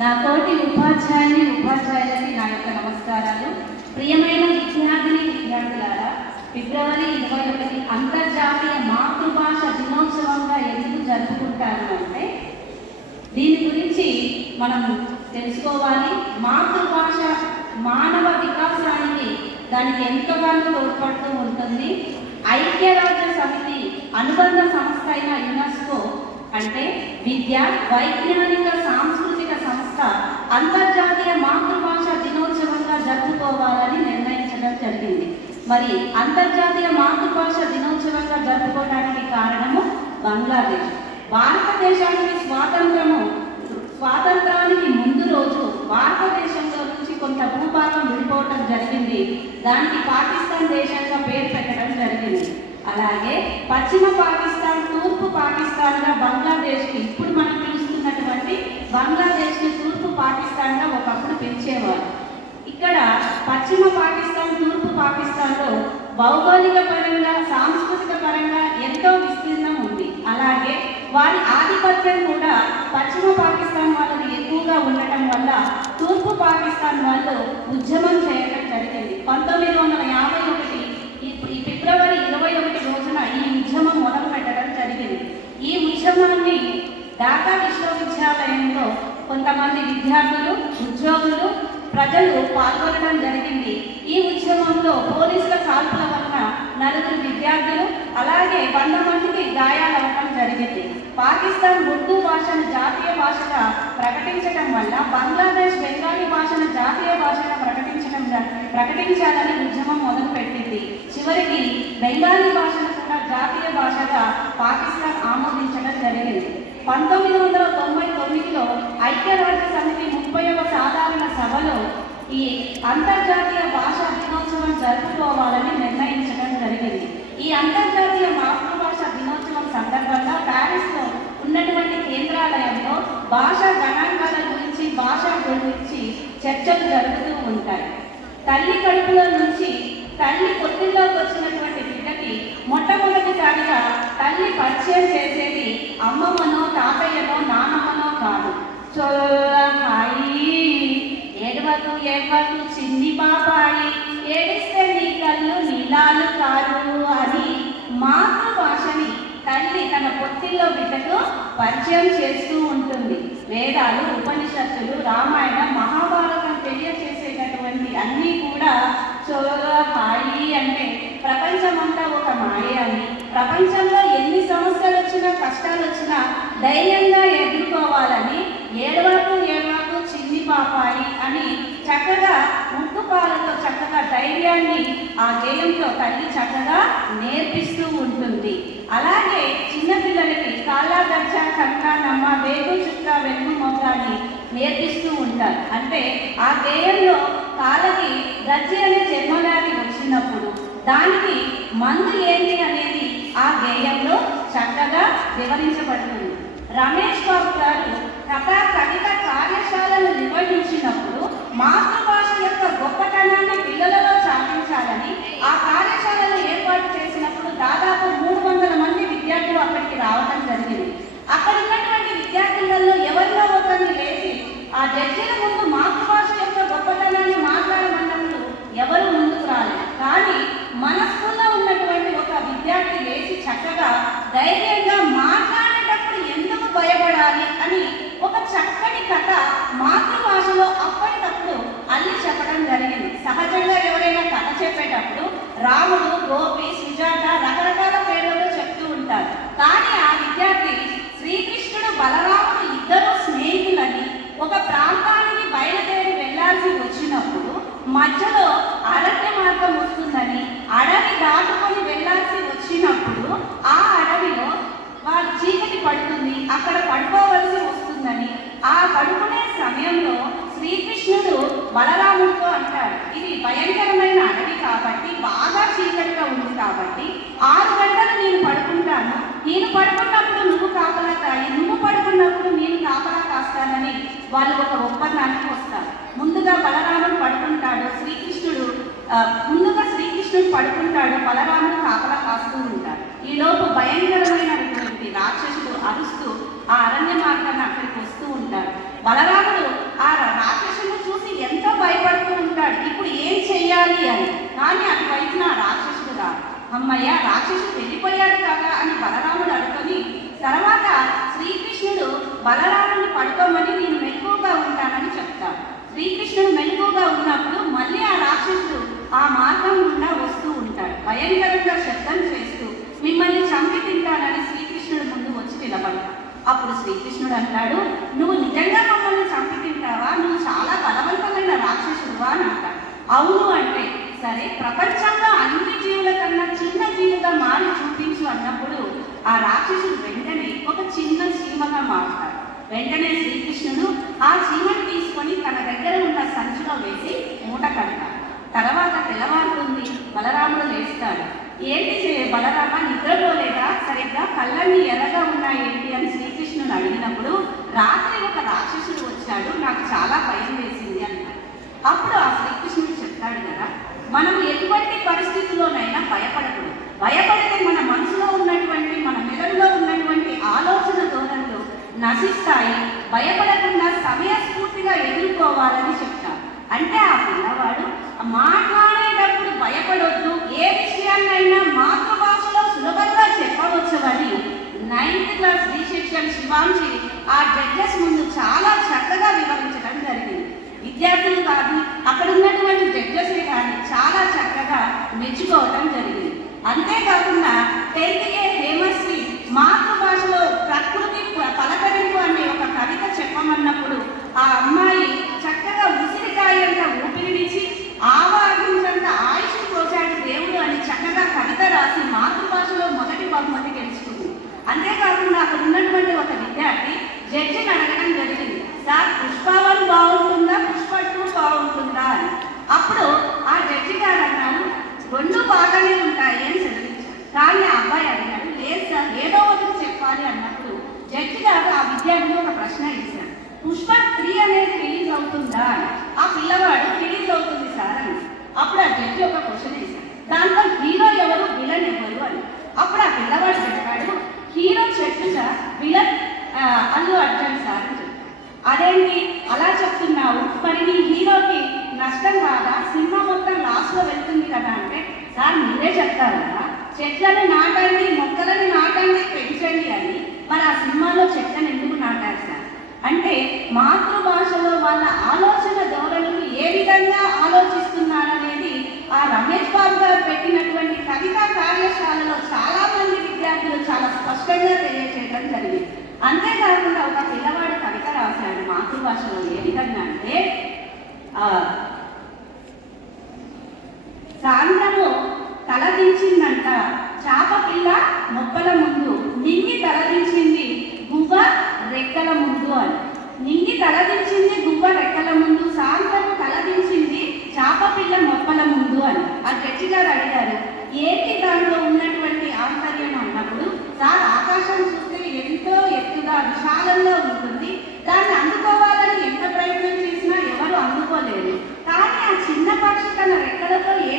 నా తోటి ఉపాధ్యాయులకి నా యొక్క నమస్కారాలు. ప్రియమైన విద్యార్థులారా, ఫిబ్రవరి 21 అంతర్జాతీయ మాతృభాష దినోత్సవంగా ఎందుకు జరుపుకుంటారు అంటే, దీని గురించి మనం తెలుసుకోవాలి. మాతృభాష మానవ వికాసానికి దానికి ఎంతగానో తోడ్పడుతూ ఉంటుంది. ఐక్యరాజ్య సమితి అనుబంధ సంస్థ అయిన యునెస్కో అంటే విద్య, వైజ్ఞానిక, సాంస్కృతిక సంస్థ అంతర్జాతీయ మాతృభాష దినోత్సవంగా జరుపుకోవాలని నిర్ణయించడం జరిగింది. మరి అంతర్జాతీయ మాతృభాష దినోత్సవంగా జరుపుకోవడానికి కారణము బంగ్లాదేశ్. భారతదేశానికి స్వాతంత్రానికి ముందు రోజు భారతదేశంలో నుంచి కొంత భూభాగం విడిపోవటం జరిగింది. దానికి పాకిస్తాన్ దేశంగా పేరు పెట్టడం జరిగింది. అలాగే పశ్చిమ పాకిస్తాన్, తూర్పు పాకిస్తాన్గా బంగ్లాదేశ్కి, ఇప్పుడు మనం పిలుస్తున్నటువంటి బంగ్లాదేశ్ని తూర్పు పాకిస్తాన్గా ఒకప్పుడు పిలిచేవారు. ఇక్కడ పశ్చిమ పాకిస్తాన్, తూర్పు పాకిస్తాన్లో భౌగోళిక పరంగా, సాంస్కృతిక పరంగా ఎంతో విస్తీర్ణం ఉంది. అలాగే వారి ఆధిపత్యం కూడా పశ్చిమ పాకిస్తాన్ వాళ్ళకి ఎక్కువగా ఉండటం వల్ల తూర్పు పాకిస్తాన్ వాళ్ళు ఉద్యమం చేయడం జరిగింది. 1951 ఈ ఫిబ్రవరి 21 రోజున ఈ ఉద్యమం మొదలు పెట్టడం జరిగింది. ఈ ఉద్యమాన్ని ఢాకా విశ్వవిద్యాలయంలో కొంతమంది విద్యార్థులు, ఉద్యోగులు, ప్రజలు పాల్గొనడం జరిగింది. ఈ ఉద్యమంలో పోలీసుల కాల్పుల వలన 4 విద్యార్థులు, అలాగే 100 మందికి గాయాలవ్వడం జరిగింది. పాకిస్తాన్ ఉర్దూ భాషను జాతీయ భాషగా ప్రకటించడం వల్ల బంగ్లాదేశ్ బెంగాలీ భాషను జాతీయ భాషగా ప్రకటించాలని ఉద్యమం మొదలుపెట్టింది. చివరికి బెంగాలీ భాషను కూడా జాతీయ భాషగా పాకిస్తాన్ ఆమోదించడం జరిగింది. 1999లో ఐక్యరాజ్య సమితి 30వ సాధారణ సభలో ఈ అంతర్జాతీయ భాషా దినోత్సవం జరుపుకోవాలని నిర్ణయించడం జరిగింది. ఈ అంతర్జాతీయ మాతృభాష దినోత్సవం సందర్భంగా ప్యారిస్లో ఉన్నటువంటి కేంద్రాలయంలో భాషా గణాంకాల గురించి, భాష గురించి చర్చలు జరుగుతూ ఉంటాయి. తల్లి కడుపులో నుంచి తల్లి పొత్తిల్లోకి వచ్చినటువంటి బిడ్డకి మొట్టమొదటిసారిగా తల్లి పరిచయం చేసేది అమ్మమ్మనో, తాతయ్యనో, నానమ్మనో కాదు. హాయి ఏడవకు చిన్ని బాబాయి, ఏడిస్తే నీ కళ్ళు నీలాలు కారు అని మాతృభాషని తల్లి తన పొత్తిల్లో బిడ్డకు పరిచయం చేస్తూ ఉంటుంది. వేదాలు, ఉపనిషత్తులు, రామాయణం, మహాభారతం తెలియచేసేటటువంటి అన్నీ కూడా హాయి అంటే ప్రపంచమంతా ఒక మాయ అని, ప్రపంచంలో ఎన్ని సమస్యలు వచ్చినా, కష్టాలు వచ్చినా ధైర్యంగా ఎదుర్కోవాలని, ఏడవకు చిన్ని పాపాయి అని చక్కగా ముక్కుపాలతో చక్కగా ధైర్యాన్ని ఆ గేయంతో తల్లి చక్కగా నేర్పిస్తూ ఉంటుంది. అలాగే చిన్నపిల్లలకి కాళ్ళ గజ్జ, కక్క, నమ్మ, వేగు చుక్క, వెన్ను మొగ్గాన్ని నేర్పిస్తూ ఉంటారు. అంటే ఆ గేయంలో కాళ్ళకి గజ్జి అనే జన్మవ్యాధి వచ్చినప్పుడు దానికి మందు ఏంటి అనేది ఆ గేయంలో చక్కగా వివరించబడుతుంది. రమేష్ బాబు గారు కవిత కార్యశాలను నిర్వహించినప్పుడు మాతృభాష యొక్క గొప్పతనాన్ని పిల్లలలో చాటించాలని ఆ కార్యశాలను ఏర్పాటు చేసినప్పుడు దాదాపు 300 మంది విద్యార్థులు అక్కడికి రావడం జరిగింది. అక్కడ ఉన్నటువంటి విద్యార్థులలో ఎవరిలో ఒకరిని లేచి ఆ జడ్జిల ముందు మాతృభాష యొక్క గొప్పతనాన్ని మాట్లాడమన్నప్పుడు ఎవరు ముందుకు రాలేదు. కానీ మన స్కూల్లో ఉన్నటువంటి ఒక విద్యార్థి లేచి చక్కగా ధైర్యంగా మాట్లాడేటప్పుడు ఎందుకు భయపడాలి అని ఒక చక్కటి కథ మాతృభాషలో అప్పటికప్పుడు అల్లి చెప్పడం జరిగింది. సహజంగా ఎవరైనా కథ చెప్పేటప్పుడు రాముడు, గోపి, సుజాత రకరకాల పేర్లతో చెప్తూ ఉంటారు. కానీ ఆ విద్యార్థి శ్రీకృష్ణుడు, బలరాముడు ఇద్దరు స్నేహితులని ఒక ప్రాంతానికి బయలుదేరి వెళ్లాల్సి వచ్చినప్పుడు మధ్యలో అరణ్య మార్గం వస్తుందని, అడవి దాటుకొని వెళ్లాల్సి వచ్చినప్పుడు ఆ అడవిలో వారి చీకటి పడుతుంది, అక్కడ పడుకోవలసి వస్తుందని ఆ పడుకునే సమయంలో శ్రీకృష్ణుడు బలరాముడితో అంటాడు, ఇది భయంకరమైన అడవి కాబట్టి, బాగా చీకటిగా ఉంది కాబట్టి 6 గంటలు నేను పడుకుంటాను, నేను పడుకున్నప్పుడు నువ్వు కాపలా కాయి, నువ్వు పడుకున్నప్పుడు నేను కాపలా కాస్తానని వాళ్ళు ఒక ఒప్పందానికి వస్తారు. ముందుగా బలరాముడు పడుకుంటాడు, శ్రీకృష్ణుడు పడుకుంటాడు, బలరాముడు కాపలా కాస్తూ ఉంటాడు. ఈలోపు భయంకరమైనటువంటి రాక్షసుడు అరుస్తూ ఆ అరణ్య మార్గాన్ని అక్కడికి వస్తూ ఉంటాడు. బలరాముడు అమ్మయ్య రాక్షసుడు వెళ్ళిపోయాడు కదా అని బలరాముడు అనుకొని తర్వాత శ్రీకృష్ణుడు బలరాముడిని పడుకోమని నేను మెలకువగా ఉంటానని చెప్తాడు. శ్రీకృష్ణుడు మెలకువగా ఉన్నప్పుడు మళ్ళీ ఆ రాక్షసుడు ఆ మార్గం గుండా వస్తూ ఉంటాడు. భయంకరంగా శబ్దం చేస్తూ మిమ్మల్ని చంపి తింటానని శ్రీకృష్ణుడు ముందు వచ్చి నిలబడతాడు. అప్పుడు శ్రీకృష్ణుడు అంటాడు, నువ్వు నిజంగా మమ్మల్ని చంపి తింటావా? నువ్వు చాలా బలవంతమైన రాక్షసుడువా అని అంటాడు. అవును అంటే, సరే ప్రపంచంలో అన్ని జీవుల కన్నా చిన్న జీవిగా మారి చూపించు అన్నప్పుడు ఆ రాక్షసుడు వెంటనే ఒక చిన్న చీమగా మారుతాడు. వెంటనే శ్రీకృష్ణుడు ఆ చీమను తీసుకొని తన దగ్గర ఉన్న సంచిలో వేసి మూట కడతాడు. తర్వాత తెల్లవారుతుంది, బలరాముడు లేస్తాడు. ఏంటి బలరామ నిద్రపోలేదా? సరిగ్గా కళ్ళన్నీ ఎర్రగా ఉన్నాయేంటి అని శ్రీకృష్ణుడు అడిగినప్పుడు రాత్రి ఒక రాక్షసుడు వచ్చాడు, నాకు చాలా భయం వేసింది అన్నాడు. అప్పుడు ఆ శ్రీకృష్ణుడు చెప్తాడు కదా, మనం ఎటువంటి పరిస్థితుల్లోనైనా భయపడకూడదు. భయపడితే మన మనసులో ఉన్నటువంటి మన మెదడులో ఉన్నటువంటి ఆలోచన ధోరణులు నశిస్తాయి. భయపడకుండా సమయస్ఫూర్తిగా ఎదుర్కోవాలని చెప్తాడు. అంటే ఆ పిల్లవాడు మాట్లాడేటప్పుడు భయపడొద్దు, ఏ విషయాన్నైనా మాతృభాషలో సులభంగా చెప్పవచ్చు అని 9th class D section Shivanshi ఆ జడ్జెస్ ముందు చాలా చక్కగా వివరించడం జరిగింది. విద్యార్థులు కానీ అక్కడ ఉన్నటువంటి జడ్జెస్ని కానీ చాలా చక్కగా మెచ్చుకోవడం జరిగింది. అంతేకాకుండా 10th ఏ హేమశ్రీ మాతృభాషలో ప్రకృతి పలకరింపు అనే ఒక కవిత చెప్పమన్నప్పుడు ఆ అమ్మాయి చక్కగా ఉసిరికాయంత ఊపిరినిచ్చి ఆవాహించంత ఆయుష్ పోసాడు దేవుడు అని చక్కగా కవిత రాసి మాతృభాషలో మొదటి బహుమతి గెలుచుకుంది. అంతేకాకుండా అక్కడ ఉన్నటువంటి ఒక విద్యార్థి జడ్జిని అడగడం జరిగింది, సార్ పుష్ప1 బాగుంటుందా, పుష్ప2 బాగుంటుందా అని. అప్పుడు ఆ జడ్జి గారు అన్నారు, 2 బాగానే ఉంటాయి అని చదివించారు. కానీ ఆ అబ్బాయి అడిగాడు, లేదు సార్ ఏదో ఒకటి చెప్పాలి అన్నప్పుడు జడ్జి గారు ఆ విద్యార్థిని ఒక ప్రశ్న ఇచ్చారు, పుష్ప3 అనేది రిలీజ్ అవుతుందా అని. ఆ పిల్లవాడు రిలీజ్ అవుతుంది సార్ అని. అప్పుడు ఆ జడ్జి ఒక క్వశ్చన్ వేశాడు, దాంట్లో హీరో ఎవరు, విలన్ ఎవరు అని. అప్పుడు ఆ పిల్లవాడు చెప్పాడు, హీరో చెట్టు sir, villain Allu Arjun sir అని చెప్పాడు. అదేంటి అలా చెప్తున్నావు, మరి నీ హీరోకి నష్టం కాదా, సినిమా మొత్తం లాస్ట్లో వెళ్తుంది కదా అంటే, సార్ మీరే చెప్తారు కదా చెట్లను నాటండి, మొక్కలను నాటండి, పెంచండి అని, మరి ఆ సినిమాలో చెట్లను ఎందుకు నాటారు సార్ అంటే మాతృభాషలో వాళ్ళ ఆలోచన ధోరణులు ఏ విధంగా ఆలోచిస్తున్నారనేది ఆ రమేష్ బాబు గారు పెట్టినటువంటి కవితా కార్యశాలలో చాలా మంది విద్యార్థులు చాలా స్పష్టంగా తెలియజేయడం జరిగింది. అంతేకాకుండా ఒక పిల్లవాడు కవిత రాశాడు మాతృభాషలో. ఏ విధంగా అంటే, సాయంత్రము తలదించిందంట చాప పిల్ల మొప్పల ముందు, నింగి తలదించింది గువ్వ రెక్కల ముందు అని. నింగి తలదించింది గువ్వ రెక్కల ముందు, సాయంత్రము తలదించింది చాప పిల్ల మొప్పల ముందు అని. ఆ జడ్జి గారు అడిగారు, ఏంటి దాంట్లో ఉన్నటువంటి ఆంతర్యం అన్నప్పుడు, సార్ ఆకాశం చూస్తే ఎంతో ఎత్తుగా విశాలంగా ఉంటుంది, దాన్ని అందుకోవాలని ఎంత ప్రయత్నం చేసినా ఎవరు అందుకోలేరు. కానీ ఆ చిన్న పక్షి తన రెక్కలతో ఏ